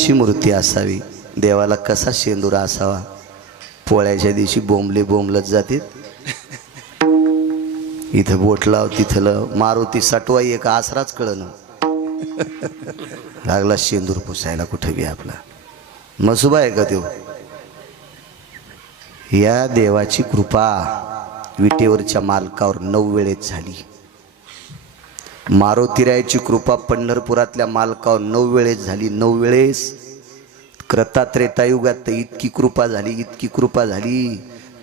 अशी मूर्ती असावी. देवाला कसा शेंदुरा असावा. पोळ्याच्या दिवशी बोंबले बोंबलत जातील. इथं बोट लाव तिथं लाव. मारुती सटवाई एक आसराच कळणं लागला शेंदूर पुसायला कुठे बी आपला. मसुबा आहे का तो. या देवाची कृपा विटेवरच्या मालकावर 9 वेळेस झाली. मारुतीरायाची कृपा पंढरपुरातल्या मालकावर 9 वेळेस झाली. 9 वेळेस. त्रेतायुगात इतकी कृपा झाली, इतकी कृपा झाली.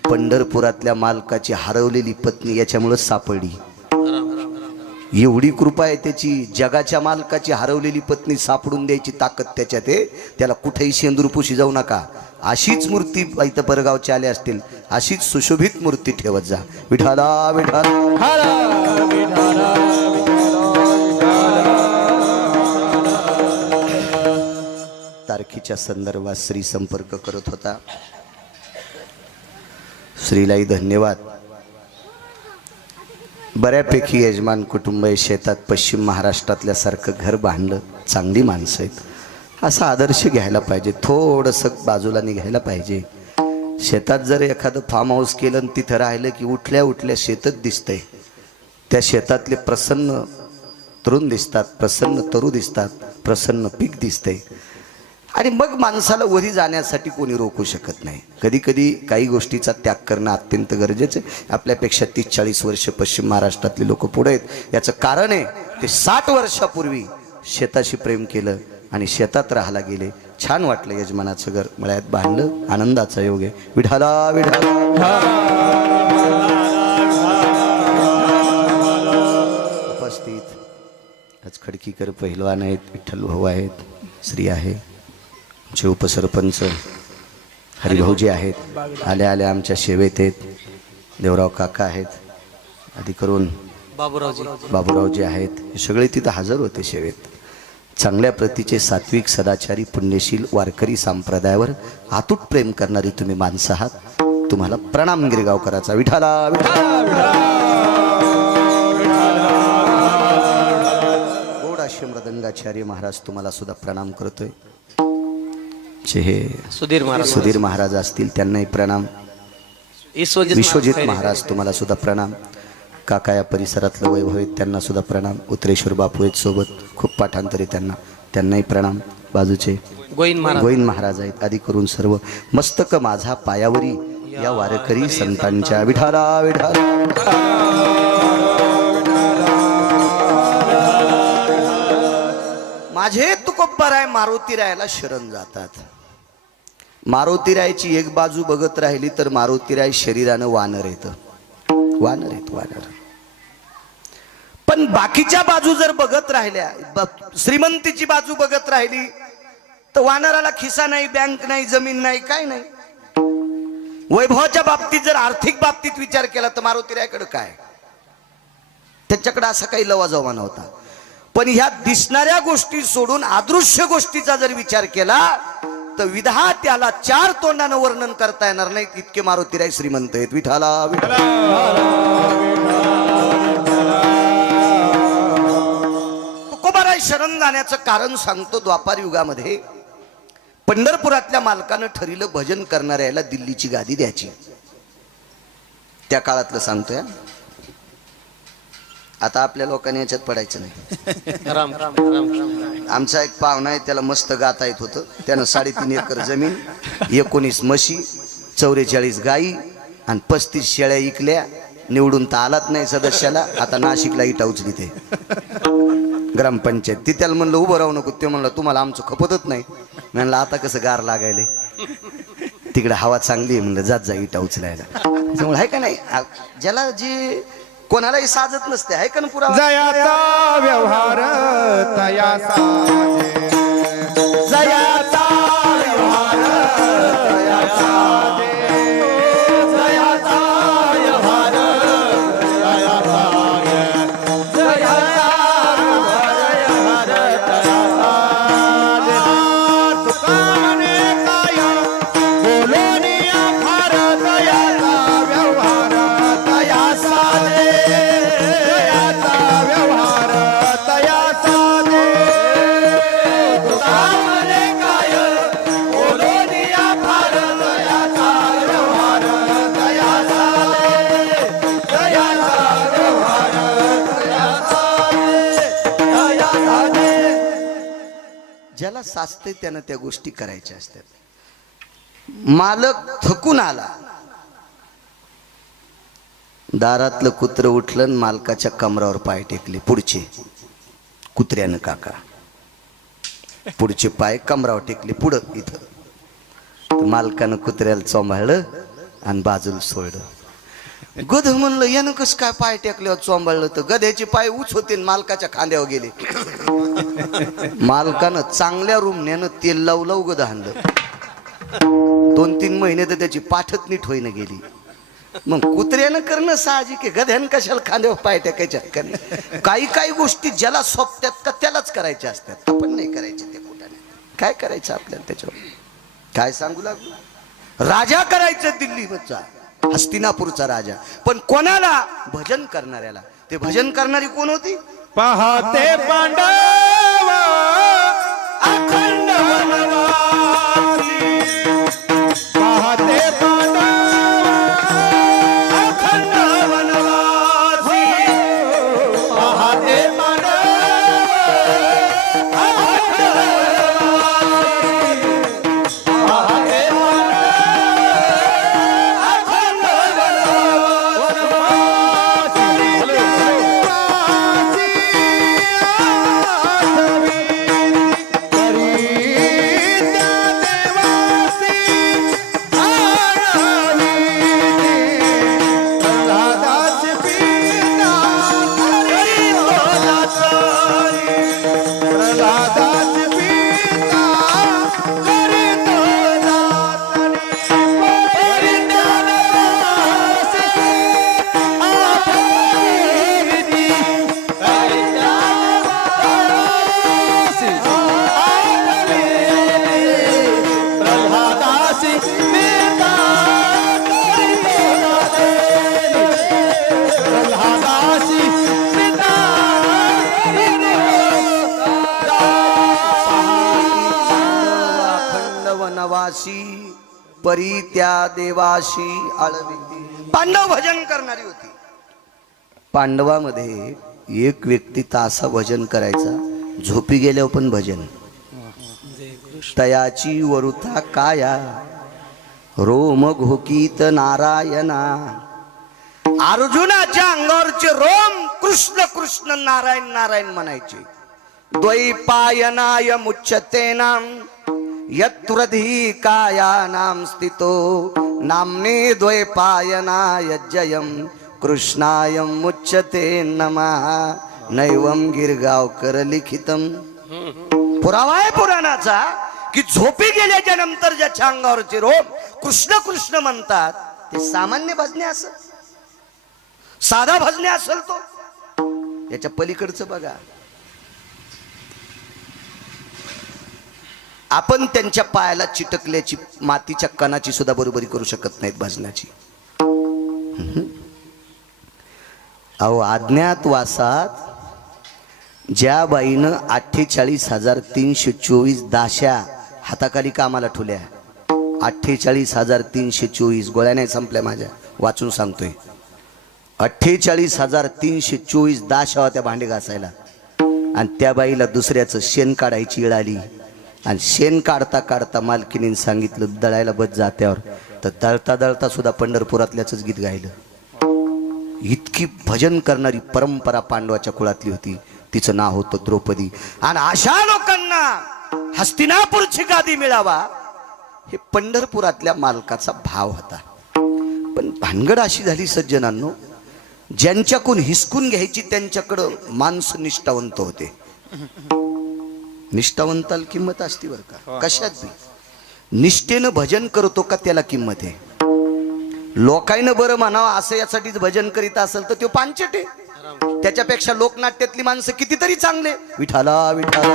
पंढरपुरातल्या मालकाची हरवलेली पत्नी याच्यामुळे सापडली. एवढी कृपा आहे त्याची. जगाच्या मालकाची हरवलेली पत्नी सापडून द्यायची ताकद त्याच्यात आहे. त्याला कुठेही शेंदूरपुशी जाऊ नका. अशीच मूर्ती इथं परगावच्या आल्या असतील, अशीच सुशोभित मूर्ती ठेवत जा. विठाला विठाला. तारखेच्या संदर्भात श्री संपर्क करत होता. श्रीलाही धन्यवाद. बऱ्यापैकी यजमान कुटुंब आहे. शेतात पश्चिम महाराष्ट्रातल्या सारखं घर बांधलं. चांगली माणसं आहेत. असा आदर्श घ्यायला पाहिजे. थोडंसं बाजूला निघायला पाहिजे. शेतात जर एखादं फार्म हाऊस केलं आणि तिथं राहिलं की उठल्या उठल्या शेतच दिसतंय. त्या शेतातले प्रसन्न तरुण दिसतात, प्रसन्न तरू दिसतात, प्रसन्न पीक दिसतंय. आणि मग माणसाला वरी जाण्यासाठी कोणी रोखू शकत नाही. कधी कधी काही गोष्टीचा त्याग करणं अत्यंत गरजेचं आहे. आपल्यापेक्षा 30-40 वर्ष पश्चिम महाराष्ट्रातले लोक पुढे आहेत. याचं कारण आहे ते 60 वर्षापूर्वी शेताशी प्रेम केलं आणि शेतात राहायला गेले. छान वाटलं. यजमानाचं घर मळ्यात बांधलं. आनंदाचा योग आहे. विठाला विठाला. उपस्थित आज खडकीकर पहिलवान आहेत, विठ्ठल भाऊ आहेत, श्री आहे, आमचे उपसरपंच हरिभाऊजी आहेत, आल्या आल्या आमच्या सेवेत आहेत. देवराव काका आहेत, आधी करून बाबूरावजी आहेत. हे सगळे तिथं हजर होते सेवेत. चांगल्या प्रतीचे सात्विक सदाचारी पुण्यशील वारकरी संप्रदायावर अतूट प्रेम करणारी तुम्ही माणसं आहात. तुम्हाला प्रणाम गिरगावकराचा. विठाला विठाला. गोडाशे मृदंगाचार्य महाराज तुम्हाला सुद्धा प्रणाम करतोय. हे सुधीर महाराज असतील त्यांनाही प्रणाम. विश्वजित महाराज तुम्हाला सुद्धा प्रणाम. काका या परिसरातलं वैभव आहेत त्यांना सुद्धा प्रणाम. उतरेश्वर बापू आहेत सोबत, खूप पाठांतरे त्यांनाही प्रणाम. बाजूचे गोविंद महाराज आहेत. आदी करून सर्व मस्तक माझा पायावरी या वारकरी संतांच्या. विठाला विठाला. माझे तुकोब्बराय मारुतीरायाला शरण जातात. मारुतीरायाची एक बाजू बघत राहिली तर मारुतीराय शरीरानं वानर येतं. वानर. पण बाकीच्या बाजू जर बघत राहिल्या, श्रीमंतीची बाजू बघत राहिली तर वानराला खिसा नाही, बँक नाही, जमीन नाही, काय नाही. वैभवाच्या बाबतीत जर आर्थिक बाबतीत विचार केला तर मारुतीरायाकडे काय, त्याच्याकडे असा काही लवाजवा नव्हता. पण ह्या दिसणाऱ्या गोष्टी सोडून अदृश्य गोष्टीचा जर विचार केला तर विधात्याला 4 तोंडानं वर्णन करता येणार नाही इतके मारुतीराय श्रीमंत आहेत. विठाला विठाला. तुकोबाराय शरण जाण्याचं कारण सांगतो. द्वापार युगामध्ये पंढरपुरातल्या मालकानं ठरलं भजन करणाऱ्याला दिल्लीची गादी द्यायची. त्या काळातलं सांगतोय. आता आपल्या लोकांनी याच्यात पडायचं नाही. आमचा एक पाहुणा आहे, त्याला मस्त गाता येत होतं. त्यानं 3.5 एकर जमीन, 19 म्हशी, 44 गाई आणि 35 शेळ्या इकल्या. निवडून तर आलात नाही सदस्याला. आता नाशिकला इटा उचली ते ग्रामपंचायत. ती त्याला म्हणलं उभं राहू नको. ते म्हणलं तुम्हाला आमचं खपतच नाही. म्हणलं आता कसं गार लागायले, तिकडे हवा चांगली आहे. म्हणलं जात जा इटा उचलायला. त्यामुळे आहे का नाही, ज्याला जी कोणालाही साजत नसते आहे का ना पुरा. जयाचा व्यवहार तयासा जयाचा व्यवहार तयासा जयाचा व्यवहार जयाचा व्यवहार तयासा. तुका म्हणे काय बोलोनिया फार जयाचा व्यवहार तयासा व्यवहार तयासा. तुका म्हणे काय ज्याला साचते त्यानं त्या गोष्टी करायच्या असतात. मालक थकून आला, दारातलं कुत्रं उठलं आणि मालकाच्या कमरावर पाय टेकले. पुढचे कुत्र्यानं काका पुढचे पाय कमरावर टेकले पुढं इथं. मालकानं कुत्र्याला चोंबाळलं आणि बाजूला सोडलं. गध म्हणलं यानं कसं काय पाय टेकल्यावर चोंबाळलं, तर गध्याचे पाय उच होते आणि मालकाच्या खांद्यावर गेले. मालकानं चांगल्या रूमण्यानं तेल लावलं गध आणलं. 2-3 महिने तर त्याची पाठच नीट होईना गेली. मग कुत्र्यानं करणं साहजिक आहे, गध्यानं कशाला खांद्यावर पाय टेकायच्या. काही काही गोष्टी ज्याला सोपत्यात का त्यालाच करायच्या असतात, आपण नाही करायचे. ते कुठं काय करायचं आपल्याला त्याच्यावर काय सांगू लागलो. राजा करायचं दिल्लीचा, हस्तिनापूरचा राजा, पण कोणाला? भजन करणाऱ्याला. ते भजन करणारी कोण होती? पाहते पांडव अखंड वनवासी, पाहते पांडव अखंड वनवासी, पाहते पांडव अखंड वनवासी, पाहते अखंड वनवासी परी त्या देवाशी आळविती. पांडव भजन करणारी होती. पांडवामध्ये एक व्यक्ती तासा भजन करायचा, झोपी गेल्यावर पण भजन. तयाची वरुथा काया रोम घोकीत नारायणा. अर्जुनाच्या अंगावरचे रोम कृष्ण कृष्ण नारायण नारायण म्हणायचे. द्वैपायनाय मुच्यते नाम यत्प्रधी कायानाम स्थितो नामने द्वैपायनाय जयम कृष्णाय मुच्यते नमः. नैवम गिरगावकर लिखितम. पुरावा आहे पुराणाचा की झोपी गेल्याच्या नंतर ज्याच्या अंगावरचे रोम कृष्ण कृष्ण म्हणतात ते सामान्य भजने असेल, साधा भजने असेल, तो याच्या पलीकडचं बघा. आपण त्यांच्या पायाला चिटकल्याची मातीच्या कणाची सुद्धा बरोबरी करू शकत नाहीत भजनाची. अहो अज्ञातवासात ज्या बाईनं 48,324 दाश्या हाताखाली कामाला ठेवल्या, 48,324 गोळ्या नाही संपल्या माझ्या, वाचून सांगतोय. 48,324 दाश्या होत्या भांडे घासायला. आणि त्या बाईला दुसऱ्याचं शेण काढायची वेळ आली आणि शेण काढता काढता मालकीने सांगितलं दळायला बस जात्यावर, तर दळता दळता सुद्धा पंढरपुरातल्याच गीत गायलं. इतकी भजन करणारी परंपरा पांडवाच्या कुळातली होती. तिचं नाव होतं द्रौपदी. आणि अशा लोकांना हस्तिनापूरची गादी मिळावा हे पंढरपुरातल्या मालकाचा भाव होता. पण भानगड अशी झाली सज्जनांनो, ज्यांच्याकडून हिसकून घ्यायची त्यांच्याकडं माणसं निष्ठावंत होते. निष्ठावंताला किंमत असते बरं का, कशात बी. निष्ठेनं भजन करतो का त्याला किंमत आहे. लोकांना बरं म्हणावं असं यासाठीच भजन करीत असेल तर तो पांचट आहे. त्याच्यापेक्षा लोकनाट्यातली माणसं कितीतरी चांगले. विठाला विठाला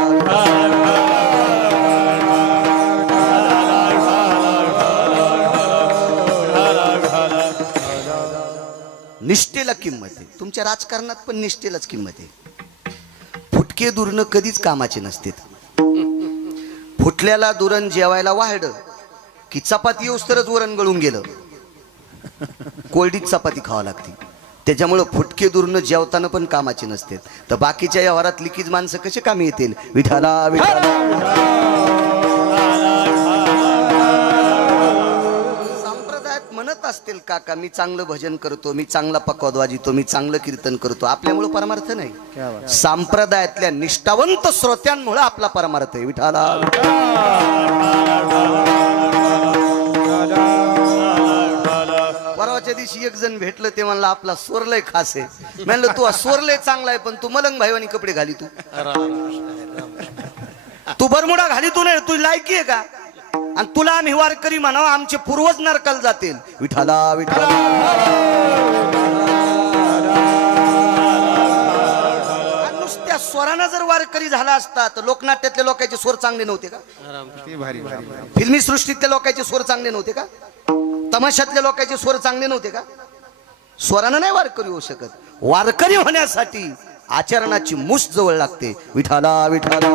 निष्ठेला किंमत आहे. तुमच्या राजकारणात पण निष्ठेलाच किंमत आहे. फुटके दुरण कधीच कामाचे नसते. फुटल्याला दुरण जेवायला वाढलं की चपाती येऊस तरच वरण गळून गेलं, कोरडीत चपाती खावा लागते. त्याच्यामुळं फुटके दुरण जेवताना पण कामाचे नसते. तर बाकीच्या व्यवहारात लिकीज माणसं कसे कामी येतील. विठाला विठाला काका मी चांगलं भजन करतो, मी चांगला पकवाद वाजितो, मी चांगलं कीर्तन करतो, आपल्यामुळे परमार्थ नाही. संप्रदायातल्या निष्ठावंत श्रोत्यांमुळे आपला परमार्थ आहे. विठाला परवाच्या दिवशी एक जण भेटलं, ते म्हणलं आपला स्वर लय खास आहे. म्हणलं तू स्वर लय चांगला आहे, पण तू मलंग भाईवानी कपडे घाली, तू बरमुडा घाली, तू नाही, तू लायकी आहे का? आणि तुला आम्ही वारकरी म्हणावं, आमचे पूर्वज नरकाला जातील. विठाला विठाला नुसत्या स्वरानं जर वारकरी झाला असता तर लोकनाट्यातल्या लोकांचे स्वर चांगले नव्हते का? फिल्मी सृष्टीतल्या लोकांचे स्वर चांगले नव्हते का? तमाशातल्या लोकांचे स्वर चांगले नव्हते का? स्वरानं नाही वारकरी होऊ शकत. वारकरी होण्यासाठी आचरणाची मुठ जवळ लागते. विठाला विठाला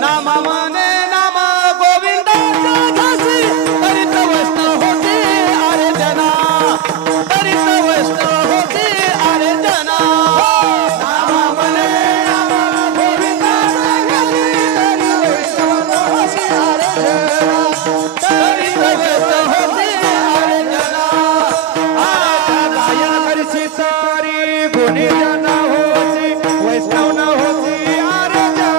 नाम माने नाम गोविंदाच्या घासी तरीत वैष्णव होती अरे जना, तरीत वैष्णव होती अरे जना. नाम माने नाम गोविंदाच्या घासी तरीत वैष्णव होती अरे जना, तरीत वैष्णव होती अरे जना. आता गायन करशी सारी गुणी जन होती, वैष्णव न होती अरे जना,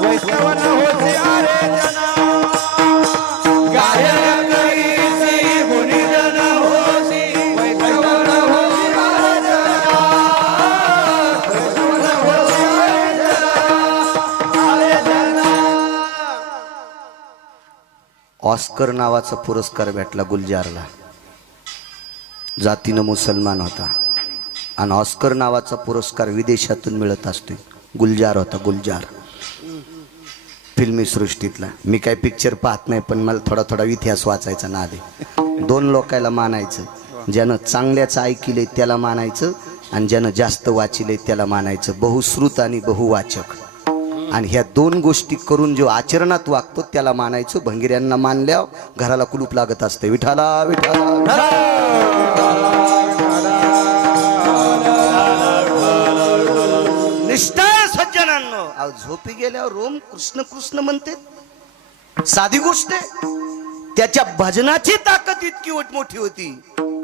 वैष्णव न होती अरे जना. गायन करीसी गुणी जन होती, वैष्णव न होती अरे जना, वैष्णव न होती अरे जना, अरे जना. ऑस्कर नावाचा पुरस्कार भेटला गुलजारला. जातीनं मुसलमान होता आणि ऑस्कर नावाचा पुरस्कार विदेशातून मिळत असतो. गुलजार होता, गुलजार, फिल्मी सृष्टीतला. मी काय पिक्चर पाहत नाही, पण मला थोडा थोडा इतिहास वाचायचा नाद आहे. दोन लोकायला मानायचं, ज्यानं चांगल्याचं ऐकिले त्याला मानायचं आणि ज्यानं जास्त वाचिले त्याला मानायचं. बहुश्रुत आणि बहुवाचक, आणि ह्या दोन गोष्टी करून जो आचरणात वागतो त्याला मानायचं. भंगिऱ्यांना मानल्यावर घराला कुलूप लागत असते. विठाला विठाला निष्ठा सज्जनांनो. अहो झोपी गेल्यावर रोम कृष्ण कृष्ण म्हणते, साधी गोष्ट आहे. त्याच्या भजनाची ताकद इतकी मोठी होती.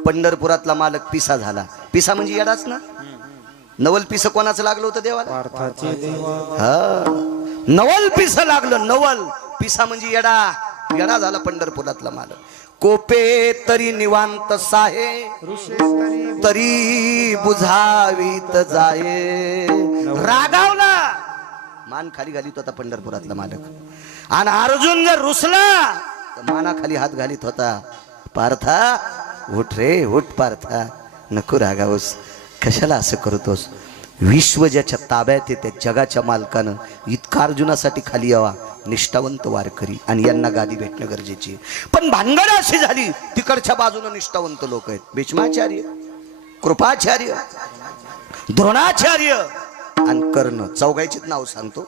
पंढरपुरातला मालक पिसा झाला. पिसा म्हणजे येडाच ना. नवल पिस कोणाचं लागलं होतं देवाला? हा, नवल पिस लागलं. नवल पिसा म्हणजे येडा. येडा झाला पंढरपुरातला मालक. कोपे तरी निवांत साहे, तरी बुझावीत जाये. रागावला, मान खाली घालीत होता पंढरपुरातला मालक. आणि अर्जुन जर रुसला तर मानाखाली हात घालीत होता. पार्था उठ रे, उठ पार्था, नको रागावस, कशाला असं करतोस? विश्व ज्याच्या ताब्यात येते, जगाच्या मालकानं इतका अर्जुनासाठी खाली यावा. निष्ठावंत वारकरी, आणि यांना गादी भेटणं गरजेची. पण भानगड अशी झाली, तिकडच्या बाजूनं निष्ठावंत लोक आहेत. भीष्माचार्य, कृपाचार्य, द्रोणाचार्य आणि कर्ण. चौघायचीच नाव सांगतो,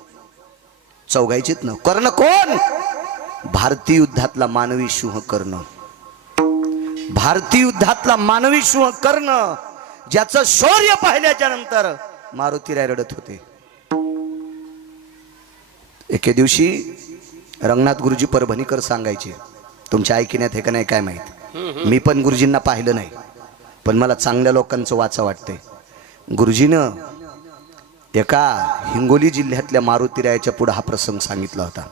चौघायचीच नाव. कर्ण कोण? भारतीय युद्धातला मानवी सिंह कर्ण. भारतीय युद्धातला मानवी सिंह कर्ण, ज्याचं शौर्य पाहिल्याच्या नंतर मारुतीराय रडत होते. एके दिवशी रंगनाथ गुरुजी परभणीकर सांगायचे, तुमच्या ऐकण्यात हे का नाही काय माहीत, मी पण गुरुजींना पाहिलं नाही, पण मला चांगल्या लोकांचं वाचा वाटतंय. गुरुजीनं एका हिंगोली जिल्ह्यातल्या मारुतीरायाच्या पुढे हा प्रसंग सांगितला होता.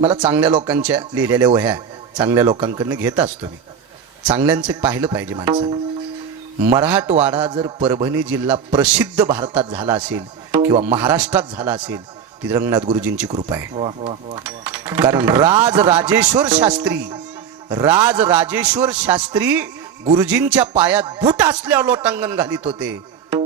मला चांगल्या लोकांच्या लिहिलेल्या वह्या चांगल्या लोकांकडनं घेत असतो मी. चांगल्यांचं पाहिलं पाहिजे माणसाने. मराठवाडा जर परभणी जिल्हा प्रसिद्ध भारतात झाला असेल किंवा महाराष्ट्रात झाला असेल, ती रंगनाथ गुरुजींची कृपा आहे. कारण राजराजेश्वर शास्त्री गुरुजींच्या पायात बूट असल्यावर लोटांगण घालीत होते.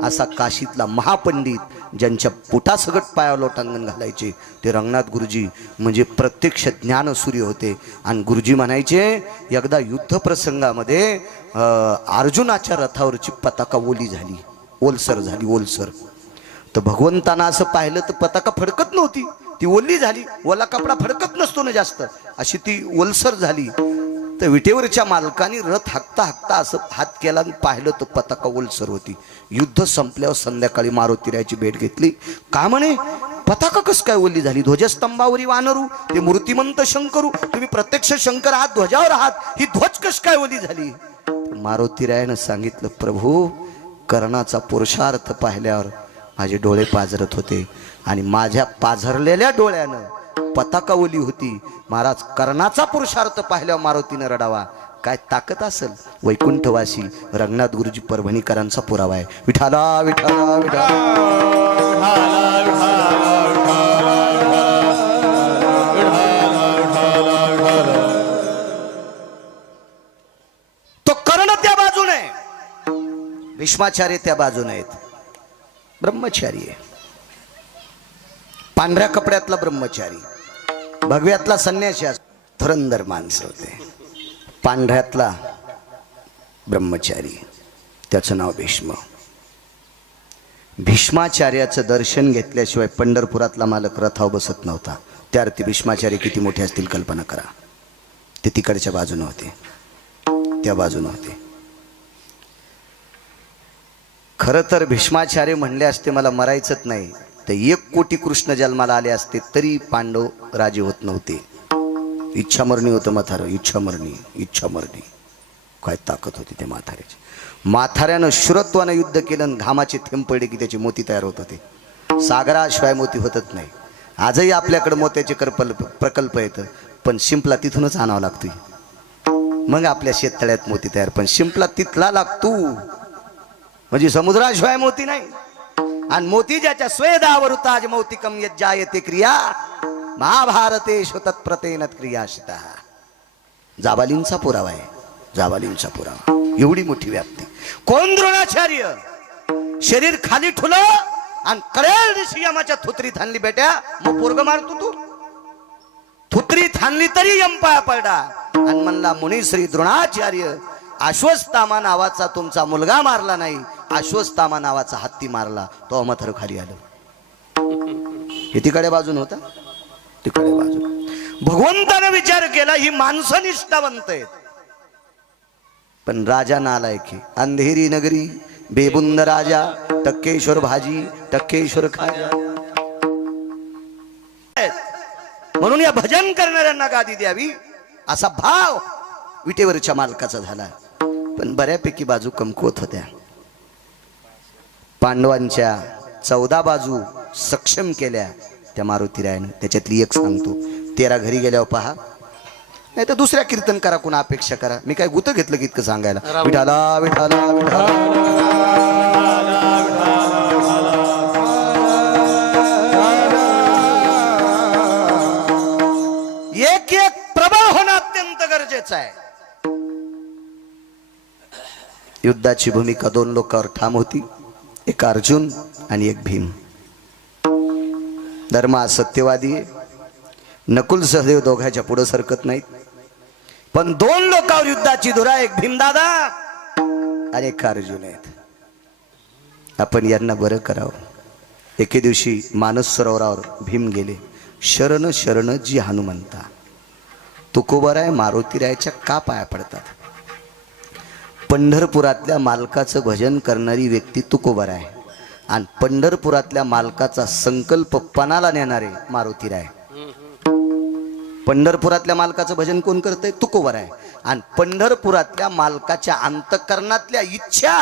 असा काशीतला महापंडित ज्यांच्या बुटासगट पायावर लोटांगण घालायचे ते रंगनाथ गुरुजी म्हणजे प्रत्यक्ष ज्ञानसूर्य होते. आणि गुरुजी म्हणायचे, एकदा युद्ध प्रसंगामध्ये अर्जुनाच्या रथावरची पताका ओली झाली, ओलसर झाली, ओलसर. तर भगवंतांना असं पाहिलं तर पताका फडकत नव्हती, ती ओली झाली. ओला कपडा फडकत नसतो ना जास्त, अशी ती ओलसर झाली. तर विटेवरच्या मालकाने रथ हाकता हाकता असं हात केला आणि पाहिलं तर पताका ओलसर होती. युद्ध संपल्यावर संध्याकाळी मारुतीरायाची भेट घेतली. का म्हणे, पताका कस काय ओली झाली? ध्वजस्तंभावरी वानरू, ते मूर्तिमंत शंकरू, तुम्ही प्रत्यक्ष शंकर आहात, ध्वजावर आहात, ही ध्वज कस काय ओली झाली? मारुतीरायानं सांगितलं, प्रभू कर्णाचा पुरुषार्थ पाहिल्यावर माझे डोळे पाझरत होते आणि माझ्या पाझरलेल्या डोळ्यानं पताका ओली होती. महाराज कर्णाचा पुरुषार्थ पाहिल्यावर मारुतीनं रडावा. काय ताकद असेल? वैकुंठवासी रंगनाथ गुरुजी परभणीकरांचा पुरावा आहे. विठाला विठाला विठाला. तो कर्ण त्या बाजूने, भीष्माचार्य त्या बाजूने आहेत. ब्रह्मचारी आहे, पांढऱ्या कपड्यातला ब्रह्मचारी, भगव्यातला संन्यासी, धुरंधर माणसं होते. पांढऱ्यातला ब्रह्मचारी, त्याचं नाव भीष्म. भीष्माचार्याचं दर्शन घेतल्याशिवाय पंढरपुरातला मालक रथावर बसत नव्हता. त्याअर्थी भीष्माचार्य किती मोठे असतील कल्पना करा. ते तिकडच्या बाजूने होते, त्या बाजूने होते. खरं तर भीष्माचार्य म्हणले असते मला मरायचंच नाही, तर 1 कोटी कृष्ण जन्माला आले असते तरी पांडव राजे होत नव्हते. इच्छामरणी होतं म्हातारं, इच्छामरणी, इच्छामरणी. काय ताकद होती त्या म्हाताऱ्याची. म्हाताऱ्यानं शुरत्वानं युद्ध केलं आणि घामाचे थेंब पडले की त्याचे मोती तयार होत होते. सागराशिवाय मोती होतच नाही. आजही आपल्याकडे मोत्याचे प्रकल्प येतं, पण शिंपला तिथूनच आणावं लागतोय, मग आपल्या शेततळ्यात मोती तयार. पण शिंपला तिथला लागतो, म्हणजे समुद्राशिवाय मोती नाही. आणि मोती ज्याच्या स्वेदावर ताज मौतिकम यज्जायते क्रिया महाभारतेषु तत्प्रतेन क्रियाशिता. जाबालींचा पुरावा आहे, जाबालींचा पुरावा. एवढी मोठी व्याप्ती. कोण? द्रोणाचार्य. शरीर खाली ठुलं आणि कळेल दिवशी यमाच्या थुत्रीत हाणली बेट्या, मग पोरग मारतो तू. थुत्रीत हाणली तरी यम पाया पडला आणि म्हणला, मुनीश्री द्रोणाचार्य, अश्वत्थामा नावाचा तुमचा मुलगा मारला नाही, अश्वत्थामा नावाचा हत्ती मारला. तो अमथर खाली आलो. हे तिकडे बाजून होता, तिकडे बाजून. भगवंताने विचार केला ही माणसं निष्ठावंत आहेत, पण राजा नालायक. अंधेरी नगरी, बेबुंद राजा, टक्केश्वर भाजी, टक्केश्वर खाजा. म्हणून या भजन करणाऱ्यांना गादी द्यावी असा भाव विटेवरच्या मालकाचा झाला. पण बऱ्यापैकी बाजू कमकुवत होत्या. पांडवांच्या 14 बाजू सक्षम केल्या त्या मारुतीरायानं. त्याच्यातली एक सांगतो. 13 घरी गेल्यावर पहा, नाही तर दुसऱ्या कीर्तन करा, कुणा अपेक्षा करा. मी काय गुत घेतलं की इतकं सांगायला. विठाला विठाला विठाला. एक एक प्रबळ होणं अत्यंत गरजेचं आहे. युद्धाची भूमिका 2 लोकांवर ठाम होती, एक अर्जुन आणि एक भीम. धर्म हा सत्यवादी आहे. नकुल सहदेव दोघांच्या पुढे सरकत नाहीत, पण 2 लोकांवर युद्धाची धुरा, एक भीमदादा आणि एक अर्जुन आहेत. आपण यांना बरं करावं. एके दिवशी मानस सरोवरावर भीम गेले. शरण शरण जी हनुमंता. तुकोबाराय मारुतीरायाच्या का पाया पडतात? पंढरपुरातल्या मालकाचं भजन करणारी व्यक्ती तुकोबाराय आणि पंढरपुरातल्या मालकाचा संकल्प पणाला नेणारे मारुतीराय. पंढरपुरातल्या मालकाचं भजन कोण करतंय? तुकोबाराय. आणि पंढरपुरातल्या मालकाच्या अंतःकरणातल्या इच्छा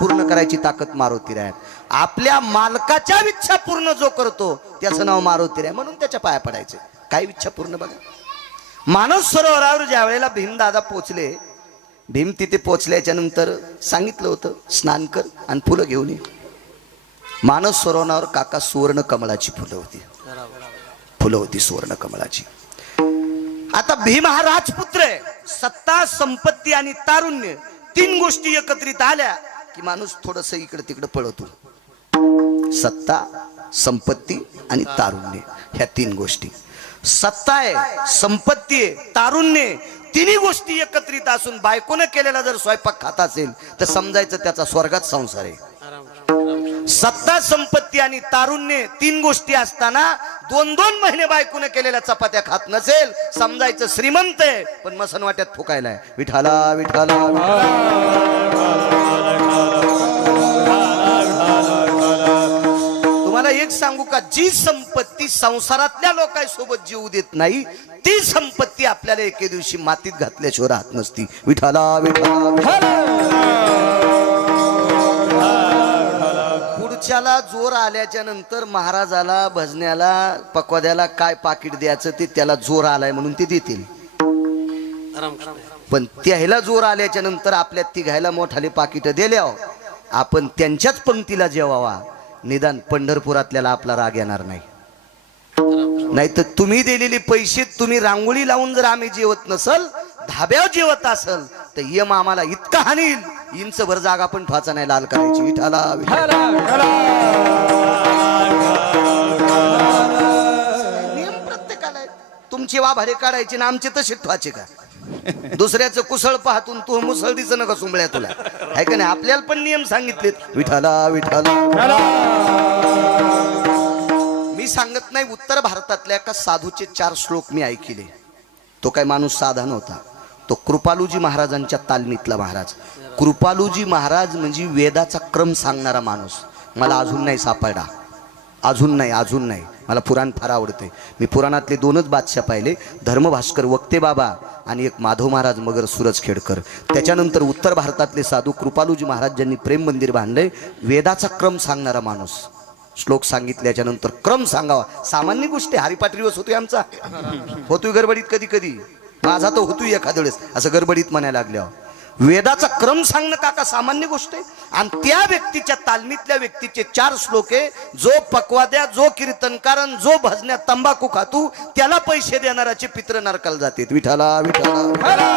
पूर्ण करायची ताकद मारुतीराय. आपल्या मालकाच्या इच्छा पूर्ण जो करतो त्याचं नाव मारुतीराय. म्हणून त्याच्या पाया पडायचे. काय इच्छा पूर्ण बघा. मानस सरोवरावर ज्या वेळेला भीमदादा पोचले, भीम तिथे पोचल्याच्या नंतर सांगितलं होतं स्नान कर आणि फुलं घेऊन ये. मानस सरोवरावर काका सुवर्ण कमळाची फुलं होती, फुलं होती सुवर्ण कमळाची. आता भीम हा राजपुत्र आहे. सत्ता, संपत्ती आणि तारुण्य 3 गोष्टी एकत्रित आल्या की माणूस थोडस इकडे तिकडे पळतो. सत्ता, संपत्ती आणि तारुण्य, ह्या 3 गोष्टी. सत्ता आहे, संपत्ती आहे, तारुण्य, तिन्ही गोष्टी एकत्रित असून बायकोने केलेला जर स्वयंपाक खात असेल तर समजायचं त्याचा स्वर्गात संसार आहे. सत्ता, संपत्ती आणि तारुण्य 3 गोष्टी असताना 2-2 महिने बायकोने केलेल्या चपात्या खात नसेल, समजायचं श्रीमंत आहे, पण मसन वाट्यात फुकायला आहे. विठाला विठाला. तुम्हाला एक एक सांगू का, जी संपत्ती संसारातल्या लोकांसोबत जीव देत नाही ती संपत्ती आपल्याला एके दिवशी मातीत घातल्याशिवाय राहत नसती. विठाला विठाला. पुढच्याला जोर आल्याच्या नंतर महाराजाला भजण्याला पकवाद्याला काय पाकिट द्यायचं ते त्याला जोर आलाय म्हणून ते देतील. पण त्याला जोर आल्याच्या नंतर आपल्या तिघायला मोठाले पाकिट दिल्यावर आपण त्यांच्याच पंक्तीला जेवावा. निदान पंढरपुरातल्याला आपला राग येणार नाही. नाही तर तुम्ही दिलेले पैसे तुम्ही रांगोळी लावून जर आम्ही जेवत नसल, धाब्यावर जेवत असल तर यम आम्हाला इतका हानील, इंच भर जागा पण ठवाचा नाही लाल करायची. विठाला नियम प्रत्येकाला. तुमची वाभारे काढायची ना आमचे तसे ठवाचे का? दुसऱ्याचं कुसळ पाहतून तू मुसळ दिस नका सुंबळ्या तुला, आहे का नाही? आपल्याला पण नियम सांगितलेत. विठाला विठाला. मी सांगत नाही, उत्तर भारतातल्या एका साधूचे 4 श्लोक मी ऐकले. तो काय माणूस साधा नव्हता, तो कृपालूजी महाराजांच्या तालमीतला महाराज. कृपालूजी महाराज म्हणजे वेदाचा क्रम सांगणारा माणूस. मला अजून नाही सापडला, अजून नाही. मला पुराण फार आवडते. मी पुराणातले 2च बादशाह पाहिले, धर्मभास्कर वक्ते बाबा आणि एक माधव महाराज मगर सुरजखेडकर. त्याच्यानंतर उत्तर भारतातले साधू कृपालूजी महाराज ज्यांनी प्रेम मंदिर बांधले. वेदाचा क्रम सांगणारा माणूस. श्लोक सांगितल्याच्या नंतर क्रम सांगावा. सामान्य गोष्टी हरिपाठ दिवस होतोय आमचा, होतोय गडबडीत कधी कधी, माझा तो होतोय एखाद्या वेळेस असं गडबडीत म्हणायला लागल्यावर. वेदाचा क्रम सांगणं काका सामान्य गोष्ट आहे. आणि त्या व्यक्तीच्या तालमीतल्या व्यक्तीचे 4 श्लोक आहे. जो पकवाद्या, जो कीर्तनकारण, जो भजण्यात तंबाखू खातू त्याला पैसे देणाराचे पित्र नरकाला जाते. विठाला विठाला.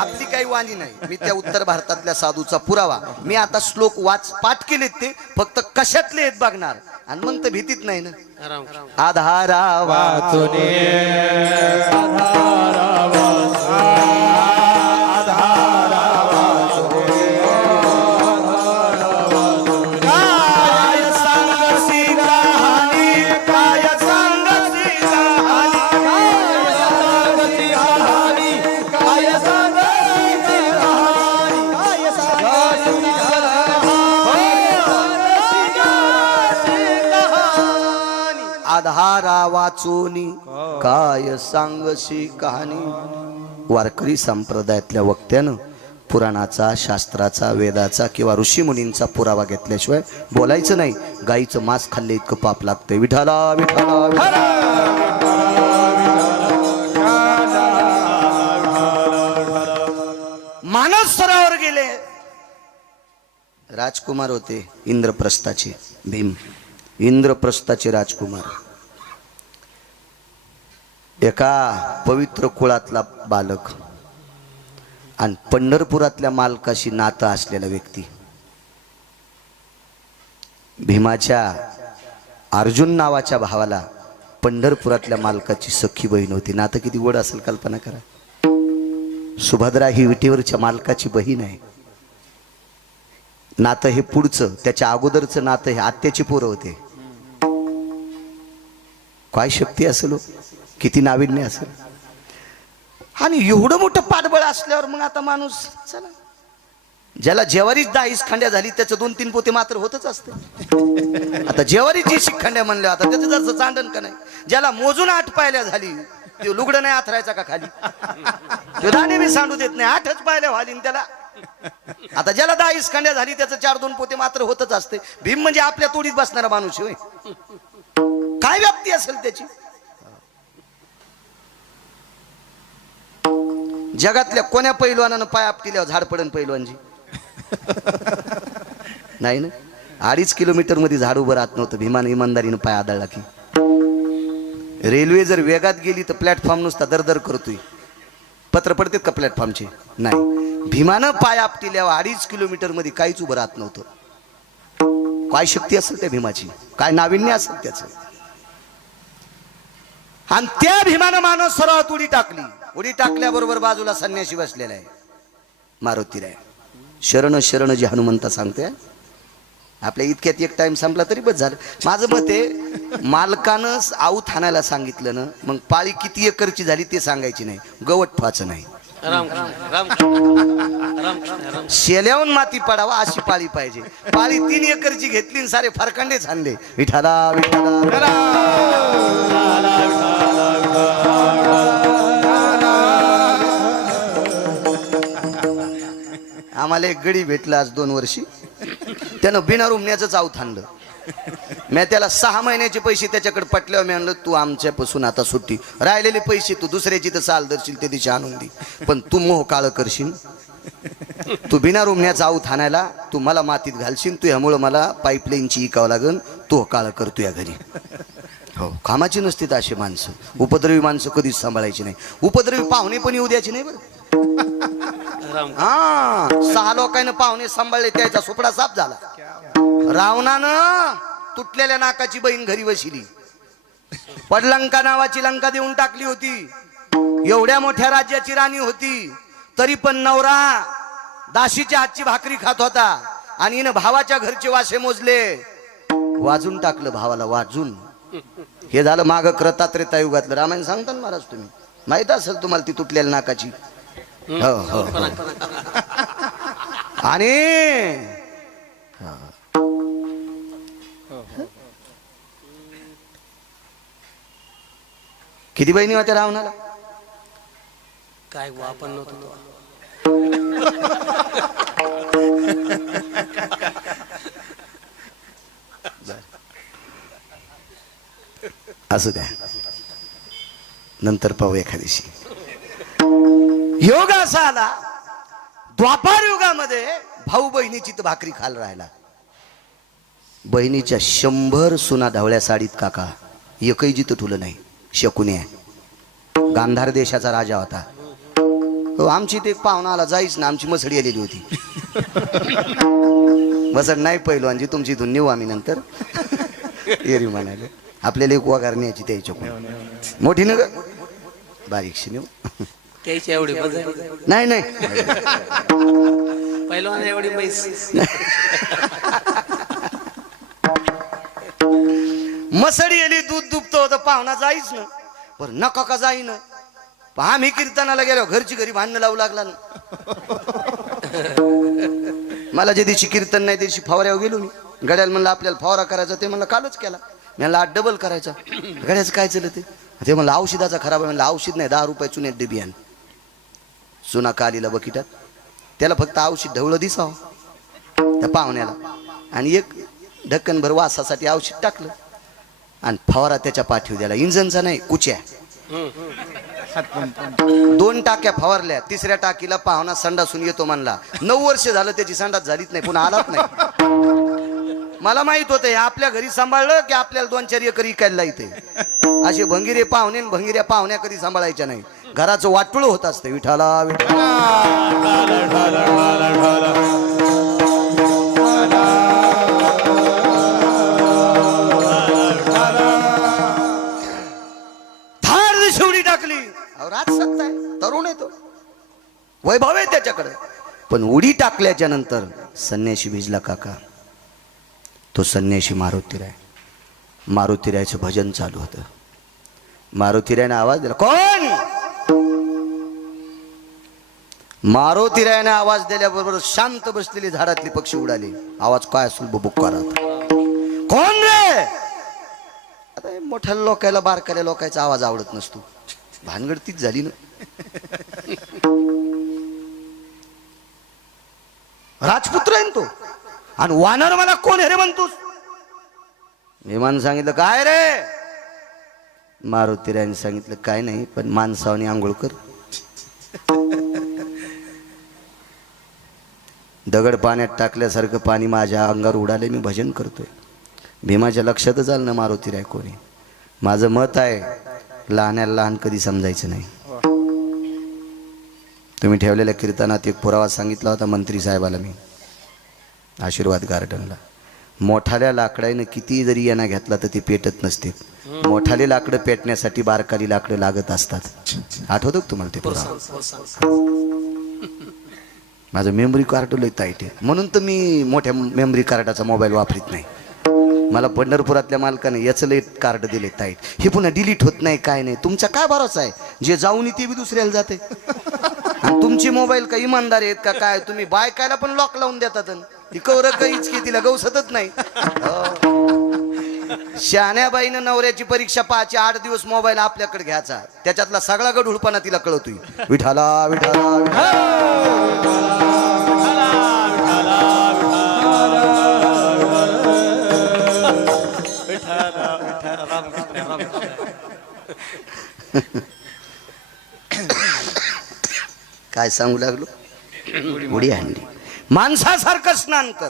आपली काही वाणी नाही. मी त्या उत्तर भारतातल्या साधूचा पुरावा. मी आता श्लोक पाठ केलेत, ते फक्त कशातले आहेत बघणार आणि मग तर भीतीत नाही ना. आधारा वाचुने आधारा वाचोनी काय सांगशी कहाणी. वारकरी संप्रदायातल्या वक्त्यानं पुराणाचा, शास्त्राचा, वेदाचा किंवा ऋषीमुनींचा पुरावा घेतल्याशिवाय बोलायचं नाही. गाईचं मांस खाल्ले इतकं पाप लागतंय. विठाला विठाला. मानस सरोवर गेले. राजकुमार होते इंद्रप्रस्थाचे. भीम इंद्रप्रस्थाचे राजकुमार. एका पवित्र कुळातला बालक आणि पंढरपुरातल्या मालकाशी नातं असलेला व्यक्ती. भीमाच्या अर्जुन नावाच्या भावाला पंढरपुरातल्या मालकाची सख्खी बहीण होती. नातं किती गोड असेल कल्पना करा. सुभद्रा ही विटेवरच्या मालकाची बहीण आहे. नातं हे पुढचं, त्याच्या अगोदरचं नातं हे आत्याची पोरं होते. काय शक्ती असेल, किती नाविन्य असेल. आणि एवढं मोठं पाठबळ असल्यावर मग आता माणूस चला, ज्याला जेवारीच 10 खांड्या झाली त्याचं 2-3 पोते मात्र होतच असते. आता जेवारीची शिखंड्या म्हणल्या, आता त्याचं जसं चांदण का नाही. ज्याला मोजून 8 पायल्या झाली ते लुगडं नाही आथरायचा का खाली, तो दाणे बी सांडू देत नाही. 8च पायल्या व्हाली त्याला. आता ज्याला 10 खांड्या झाली त्याचं 4-2 पोते मात्र होतच असते. भीम म्हणजे आपल्या तोडीत बसणारा माणूस होय. काय व्याप्ती असेल त्याची. जगातल्या कोण्या पैलवानानं पाय आपटिल्यावर झाड पडन पैलवानजी नाही ना. 2.5 किलोमीटर मध्ये झाड उभं राहत नव्हतं. भीमानं इमानदारीनं पाय आदळला की. रेल्वे जर वेगात गेली तर प्लॅटफॉर्म नुसता दरदर करतोय. पत्र पडतात का प्लॅटफॉर्मचे? नाही. भीमानं पाय आपटिल्यावर 2.5 किलोमीटर मध्ये काहीच उभं राहत नव्हतं. काय शक्ती असेल त्या भीमाची, काय नाविन्य असेल त्याचं. आणि त्या भीमानं मानव सरोवरात उडी टाकली. उडी टाकल्याबरोबर बाजूला संन्यासी बसलेला आहे, मारुतीराय. शरण शरण जी हनुमंता सांगते. आपल्या इतक्यात एक टाइम संपला तरी बस झालं. माझं मत आहे, मालकानं आऊत हाणायला सांगितलं ना, मग पाळी किती एकरची झाली ते सांगायची नाही, गवत फाचं नाही. शेल्याहून माती पडावा अशी पाळी पाहिजे. पाळी 3 एकरची घेतली आणि सारे फरकंडेच आणले. विठाला विठाला आम्हाला एक गडी भेटला आज 2 वर्षी. त्यानं बिना रुमण्याचं आऊत आणलं. मी त्याला 6 महिन्याचे पैसे त्याच्याकडे पटल्यावर मी म्हणलं तू आमच्यापासून आता सुट्टी, राहिलेले पैसे तू दुसऱ्याची तर चाल धरशील ते दिशा आणून दे, पण तू मोह काळ करशील. तू बिना रुमण्याचा आऊत आणायला तू मला मातीत घालशील, तू ह्यामुळं मला पाईपलाईनची इकावं लागन, तू काळ करतो या घरी. हो, कामाची नसतील अशी माणसं. उपद्रवी माणसं कधीच सांभाळायची नाही. उपद्रवी पाहुणे पण येऊ द्यायची नाही बरं. हा, 6 लोकांना पाहुणे सांभाळले, त्याचा सुपडा साफ झाला. रावणानं तुटलेल्या नाकाची बहीण घरी बसली. पडलंका नावाची लंका देऊन टाकली होती. एवढ्या मोठ्या राज्याची राणी होती, तरी पण नवरा दाशीच्या हातची भाकरी खात होता आणि हिनं भावाच्या घरचे वासे मोजले. वाजून टाकलं भावाला, वाजून. हे झालं माग कृतात्रेता युगातलं रामायण सांगता ना महाराज तुम्ही, माहित असेल तुम्हाला ती तुटलेल्या नाकाची. हो हो हो. आणि किती बहिणी होत्या रावणाला? काय आपण नव्हतो. असू द्या, नंतर पाहू एखाद दिवशी. योग असा आला, द्वापार युगामध्ये भाऊ बहिणीची तर भाकरी खाल राहिला. बहिणीच्या 100 सुना ढवळ्या साडीत काका, एकही जिथं ठुलं नाही. शकुनी आहे, गांधार देशाचा राजा होता. हो, आमची ते पाहुणा आला जाईच ना, आमची मसडी आलेली होती. मसड नाही पहिलवानजी तुमची इथून नेऊ आम्ही नंतर. एरी म्हणाले आपल्याला एक वगार न्यायची त्याच्या मोठी न ग, बारीकशी नेऊ. त्याची एवढी नाही नाही पहिलवान एवढी पैस. मसडी आली, दूध दुभत होतं, पाहुणा जाईच ना. बरं नका का जाईन, आम्ही कीर्तनाला गेलो घरची घरी भांडणं लावू लागला ना. मला जे दिवशी कीर्तन नाही त्या दिवशी फवाऱ्यावर गेलो मी. गड्याला म्हणलं आपल्याला फवारा करायचा, ते म्हणलं कालच केला. मी म्हणलं 8 डबल करायचा. गड्याचं काय चाललं ते म्हणलं औषधाचा खराब आहे. म्हणलं औषध नाही, 10 रुपये चुन्यात डबी आण. चुना कालीला बकिटात, त्याला फक्त औषध ढवळं दिसावं त्या पाहुण्याला, आणि एक ढक्कनभर वासासाठी औषध टाकलं आणि फवारा त्याच्या पाठीवर द्याला. इंजनचा नाही, कुच्या. 2 टाक्या फवारल्या. 3ऱ्या टाकीला पाहुणा संडासून येतो म्हणला. 9 वर्ष झालं त्याची संडास झालीच नाही, पुन्हा आलाच नाही. मला माहित होतं आपल्या घरी सांभाळलं की आपल्याला 2-4 एकर इकायला इथे. असे भंगिरे पाहुणे भंगिऱ्या पाहुण्या कधी सांभाळायच्या नाही. घराचं वाटुळ होत असतं. विठाला विठाला शेवटी टाकली. राज सत्ता आहे, तरुण आहे तो, वैभव आहे त्याच्याकडे. पण उडी टाकल्याच्या नंतर संन्याशी भिजला काका. तो संन्याशी मारुतीराय. मारुतीरायचं भजन चालू होतं. मारुतीरायने आवाज दिला. कोण? मारुतीरायने आवाज दिल्याबरोबर शांत बसलेली झाडातली पक्षी उडाले. आवाज काय असेल बुबुक्कारात. कोण रे? आता मोठ्या लोकायला बारकाल्या लोकांचा आवाज आवडत नसतो. भानगड तीच झाली ना. राजपुत्र आहे तो, आणि वानर मला कोण हे रे म्हणतोस? विमान सांगितलं काय रे? मारुतीरायने सांगितलं काय नाही, पण माणसावनी आंघोळ कर. दगड पाण्यात टाकल्यासारखं पाणी माझ्या अंगावर उडाले. मी भजन करतोय. भीमाच्या लक्षातच आलं ना मारुतीराय कोणी. माझं मत आहे, लहान्याला लहान कधी समजायचं नाही. तुम्ही ठेवलेल्या कीर्तनात एक पुरावा सांगितला होता मंत्री साहेबाला मी, आशीर्वाद गार्डनला. मोठाल्या लाकडाने किती जरी यांना घेतला तर ते पेटत नसते. मोठाले लाकडं पेटण्यासाठी बारकाली लाकडं लागत असतात. आठवतं का तुम्हाला ते पुरावा? माझं मेमरी कार्ड लय टाईट आहे, म्हणून तर मी मोठ्या मेमरी कार्डाचा मोबाईल वापरत नाही. मला पंढरपुरातल्या मालकाने याचं लय कार्ड दिले टाईट. हे पुन्हा डिलीट होत नाही, काय नाही. तुमचा काय भरोसा आहे? जे जाऊन ते बी दुसऱ्याला जाते. आणि तुमची मोबाईल काही इमानदार आहेत का काय? तुम्ही बायकायला पण लॉक लावून देतात ती कवर काहीच की तिला गवसतच नाही. शहाण्याबाईनं नवऱ्याची परीक्षा पाहायची 8 दिवस मोबाईल आपल्याकडे घ्यायचा, त्याच्यातला सगळा गढूळपणा तिला कळतोय. विठाला विठाला काय सांगू लागलो? उडी आणली. माणसासारखं स्नान कर.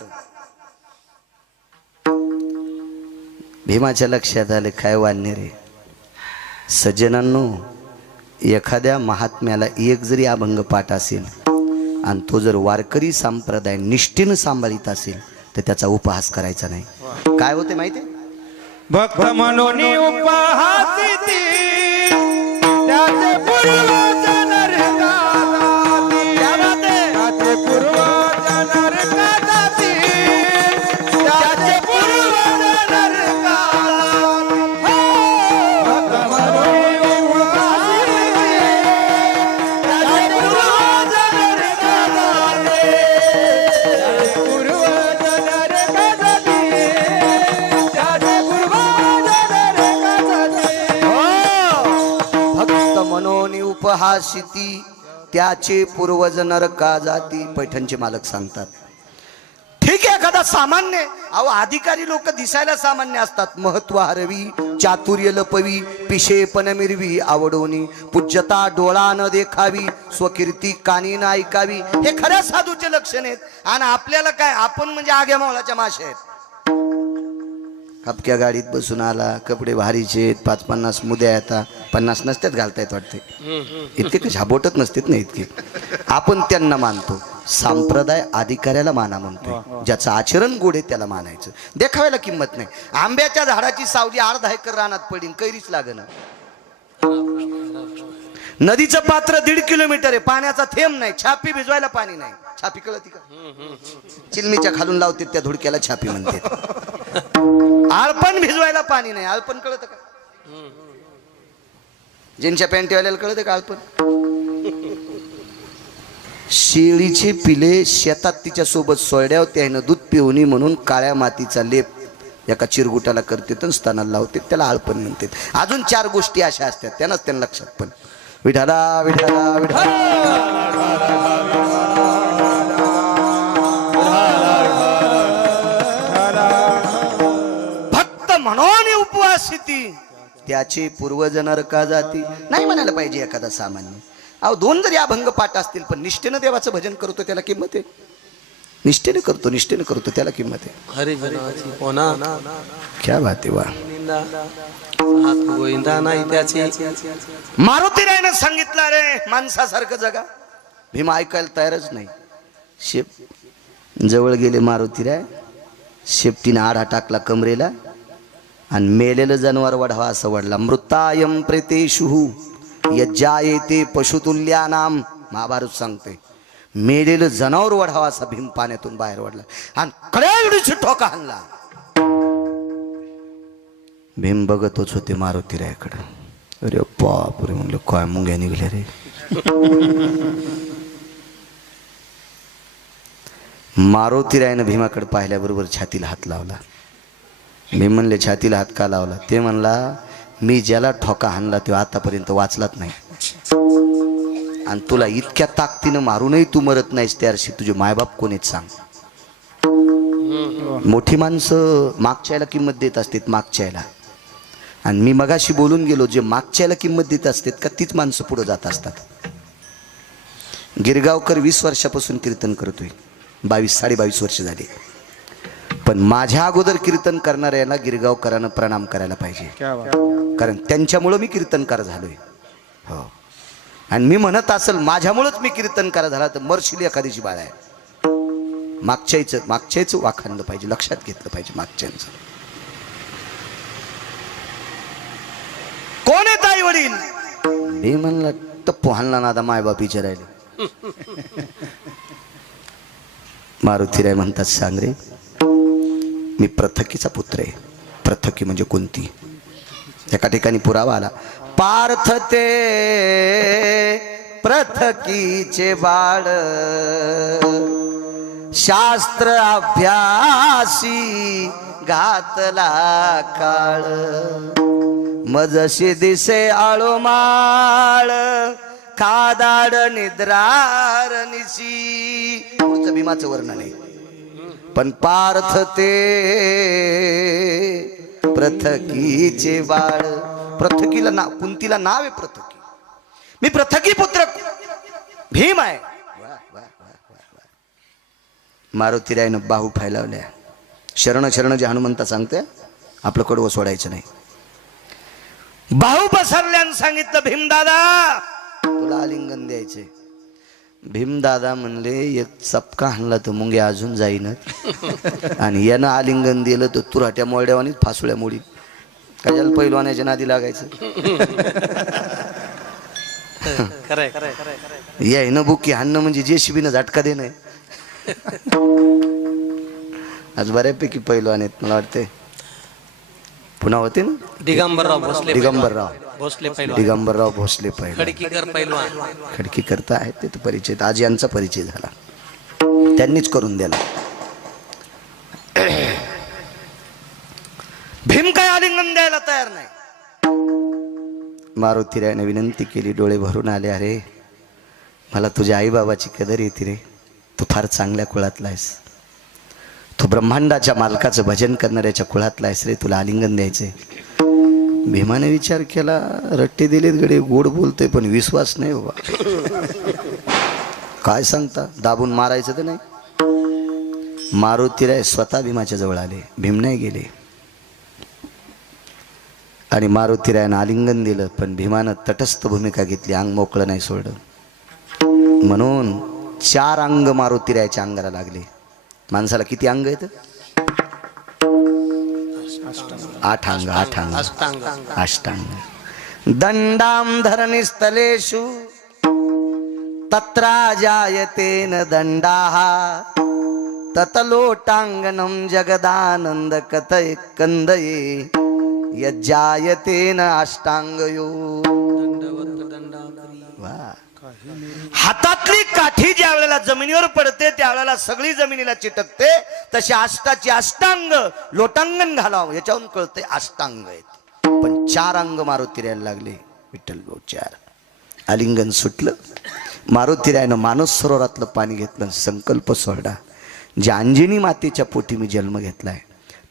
भीमाच्या लक्षात आले काय वाढणे रे सज्जनांनो, एखाद्या महात्म्याला एक जरी अभंग पाठ असेल आणि तो जर वारकरी संप्रदाय निष्ठेनं सांभाळीत असेल तर त्याचा उपहास करायचा नाही. काय होते माहिती? भक्त म्हणून उपहासी ती, त्याचे पूर्वज नरकाती, त्याचे पूर्वज नरकाती, त्याचे पूर्वज नरकाती. भक्त म्हणून उपहासी ती, त्याचे पूर्वज नरकाती, त्याचे पूर्वज नरकाती, त्याचे भक्त मनोनी उपहासिती, त्याचे पूर्वज नरका जाती. पैठणचे मालक सांगतात. ठीक आहे, एखादा सामान्य अहो अधिकारी लोक दिसायला सामान्य असतात. महत्व हरवी, चातुर्य लपवी, पिशेपण मिरवी आवडोनी, पूज्यता डोळा न देखावी, स्वकीर्ती कानी न ऐकावी. हे खऱ्या साधूचे लक्षण आहेत. आणि आपल्याला काय, आपण म्हणजे आग्या मावळाच्या माशा आहेत. हपक्या गाडीत बसून आला, कपडे भारीचे, 5-50 मुद्या येतात. 50 नसतात घालता येत वाटते. इतके काही झाबोटत नसतात ना इतके. आपण त्यांना मानतो. संप्रदाय अधिकाऱ्याला माना म्हणतो. ज्याचं आचरण गोड आहे त्याला मानायचं. देखाव्याला किंमत नाही. आंब्याच्या झाडाची सावली 1/2 एकर रानात पडीन, कैरीच लागेना. नदीचं पात्र 1.5 किलोमीटर आहे, पाण्याचा थेंब नाही, छापी भिजवायला पाणी नाही. छापी कळती का? चिलमीच्या खालून लावते त्या धुडक्याला छापी म्हणते. आळपण भिजवायला पाणी नाही. आळपण कळतं का? ज्यांच्या पॅन्टीवाल्याला कळतं का आळपण? शेळीचे पिले शेतात तिच्या सोबत सोयड्याव त्यानं दूध पिवणी म्हणून काळ्या मातीचा लेप एका चिरगुटाला करते तर स्तनाला लावते, त्याला आळपण म्हणते. अजून 4 गोष्टी अशा असतात, त्यांनाच त्यांना लक्षात. पण विठाला विठाला विठाला म्हणून उपवासिती, त्याचे पूर्वज नरका जाती. नाही म्हणायला पाहिजे एखादा सामान्य. अहो 2 जरी अभंग पाठ असतील पण निष्ठेनं देवाचं भजन करतो त्याला किंमत आहे. निष्ठेने करतो त्याला किंमत आहे. हरी जनाची कोणा क्या बात आहे. वा गोविंदा नाही त्याची. मारुती रायनं सांगितलं रे माणसासारखं जगा. भीमा ऐकायला तयारच नाही. शेप जवळ गेले मारुती राय, शेपटीने आढा टाकला कमरेला आणि मेलेलं जनावर वढावा असं वडला. मृतायम प्रेतेषु यज्जायते पशुतुल्यानाम. महाभारत सांगते मेलेलं जनावर वढावा असा भीम पाण्यातून बाहेर वडला आणि कड्यावडीची ठोका हाणला. भीम बघतच होते मारुतीरायाकडे. अरे बापरे म्हणलं काय मुंग्या निघल्या रे. मारुतीरायानं भीमाकडे पाहिल्याबरोबर छातीला हात लावला. भीम म्हणले छातीला हात का लावला? ते म्हणला मी ज्याला ठोका हाणला तो आतापर्यंत वाचलाच नाही आणि तुला इतक्या ताकदीनं मारूनही तू मरत नाहीस त्याशी तुझे मायबाप कोण आहेत सांग. मोठी माणसं मागच्याला किंमत देत असतात मागच्याला. आणि मी मगाशी बोलून गेलो जे मागच्याला किंमत देत असतात का तीच माणसं पुढे जात असतात. गिरगावकर 20 वर्षापासून कीर्तन करतोय. 22-22.5 वर्ष झाली. पण माझ्या अगोदर कीर्तन करणाऱ्याला गिरगावकरांना प्रणाम करायला पाहिजे, कारण त्यांच्यामुळं मी कीर्तनकार झालोय. हो, आणि मी म्हणत असेल माझ्यामुळंच मी कीर्तनकार झाला तर मरशील एखादीची बाळ आहे. मागच्याच वाखाणलं पाहिजे, लक्षात घेतलं पाहिजे मागच्यांचं. कोण आहे आई वडील? मी म्हणलं टप्पू हाणला ना आता मायबाप विचारायला. मारुतीराय म्हणतात सांग रे मी प्रथकीचा पुत्र आहे. प्रथकी म्हणजे कोणती? एका ठिकाणी पुरावा आला. पार्थ ते पृथकीचे बाळ शास्त्र अभ्यासी घातला काळ मजशी दिसे आळोमाळ खादाड निद्रार निशी. पुढचं भीमाचं वर्णन आहे. पण पार्थ ते पृथकीचे बाळ. पृथकीला नाव, कुंतीला नाव आहे पृथकी. मी पृथकी पुत्र भीम आहे. मारुतीरायनं बाहू फैलावल्या. शरण शरण जे हनुमंता सांगते आपलं कडवं सोडायचं नाही. बाहू पसरल्यानं सांगितलं भीमदादा तुला आलिंगन द्यायचे. भीमदादा म्हणले एक चपका हाणला तर मुंगे अजून जाईनच आणि यानं आलिंगन दिलं तर तुराट्या मोरड्यावानीच फासुळ्या मोडी. कशाला पैलवानाच्या नादी लागायचं. यायनं बुकी हाणणं म्हणजे जेसीबीनं झटका देणं. आज बऱ्यापैकी पैलवान आहेत मला वाटते. पुन्हा होते ना दिगंबरराव भोसले दिगंबरराव भोसले पहिला खडकीकर पैलवान. खडकी करता आहेत ते परिचय. आज यांचा परिचय झाला, त्यांनीच करून दिला. भीम काय आलिंगन द्यायला तयार नाही. मारुतीरायने विनंती केली, डोळे भरून आले. अरे मला तुझ्या आई बाबाची कदर येते रे. तू फार चांगल्या कुळातला आहेस. तू ब्रह्मांडाच्या मालकाचं भजन करणाऱ्याच्या कुळातला आहेस रे. तुला आलिंगन द्यायचंय. भीमाने विचार केला, रट्टे दिलेत गडे, गोड बोलतोय पण विश्वास नाही बाबा. काय सांगता, दाबून मारायचं तर नाही. मारुतीराय स्वतः भीमाच्या जवळ आले, भीम नाही गेले. आणि मारुतीरायनं आलिंगन दिलं. पण भीमानं तटस्थ भूमिका घेतली, अंग मोकळं नाही सोडलं. म्हणून 4 अंग मारुतीरायच्या अंगाला लागले. माणसाला किती अंग आहेत? 8 अंग. 8 अंग अष्टांग. दंडाम धरणिस्थलेषु तत्रा जायतेन दंडाः ततलोटांगनं जगदानंद कथय कंदये यज्जायतेन अष्टांगयो. हातातली काठी ज्या वेळेला जमिनीवर पडते त्यावेळेला सगळी जमिनीला चिटकते. तशी अष्टाची अष्टांग लोटांगण घालावं याच्यावरून कळते अष्टांग आहेत. पण 4 अंग मारुतीरायला लागले. विठ्ठल भाऊ 4. आलिंगन सुटलं. मारुतीरायनं मानस सरोवरातलं पाणी घेतलं. संकल्प सोडला, ज्या अंजनी मातेच्या पोटी मी जन्म घेतलाय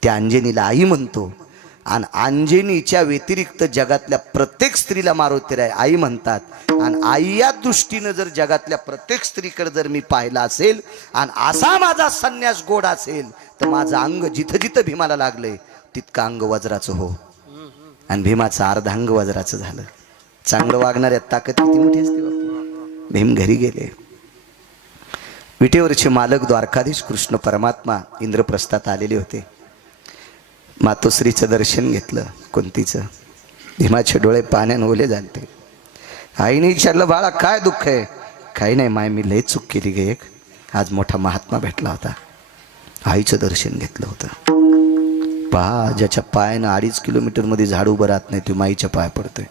त्या अंजनीला आई म्हणतो. आणि अंजनीच्या व्यतिरिक्त जगातल्या प्रत्येक स्त्रीला मारुतीराय आई म्हणतात. आणि आई या दृष्टीनं जर जगातल्या प्रत्येक स्त्रीकडे जर मी पाहिला असेल आणि असा माझा संन्यास गोड असेल तर माझं अंग जिथं जिथं भीमाला लागलंय तितकं अंग वज्राचं हो. आणि भीमाचं अर्धांग वज्राचं झालं. चांगलं वागणाऱ्या ताकद किती मोठी असते बापू. भीम घरी गेले. विटेवरचे मालक द्वारकाधीश कृष्ण परमात्मा इंद्रप्रस्थात आलेले होते. मातोश्रीचं दर्शन घेतलं. कुंतीचं. भीमाचे डोळे पाण्याने ओले झाले. आईने विचारलं, बाळा काय दुःख आहे? काही नाही माय, मी लय चूक केली गे. एक आज मोठा महात्मा भेटला होता. आईचं दर्शन घेतलं होतं. पहा, ज्याच्या पायानं 2.5 किलोमीटर मध्ये झाड उभं राहत नाही तो माईच्या पाय पडतोय.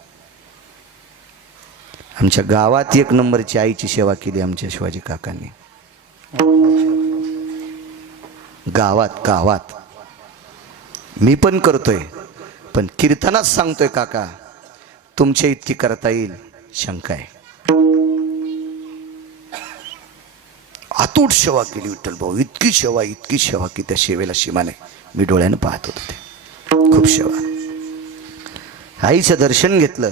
आमच्या गावात 1 नंबरची आईची सेवा केली आमच्या शिवाजी काकांनी. गावात मी पण करतोय, पण कीर्तनात सांगतोय काका तुमच्या इतकी करता येईल शंका आहे. अतूट सेवा केली विठ्ठल भाऊ. इतकी सेवा की त्या सेवेला सीमा नाही. मी डोळ्यानं पाहत होतो ते. खूप सेवा. आईचं दर्शन घेतलं.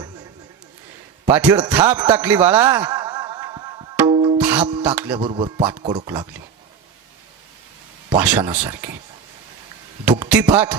पाठीवर थाप टाकली बाळा. थाप टाकल्याबरोबर पाठ कडक लागली पाषाणासारखी. दुखती पाठ.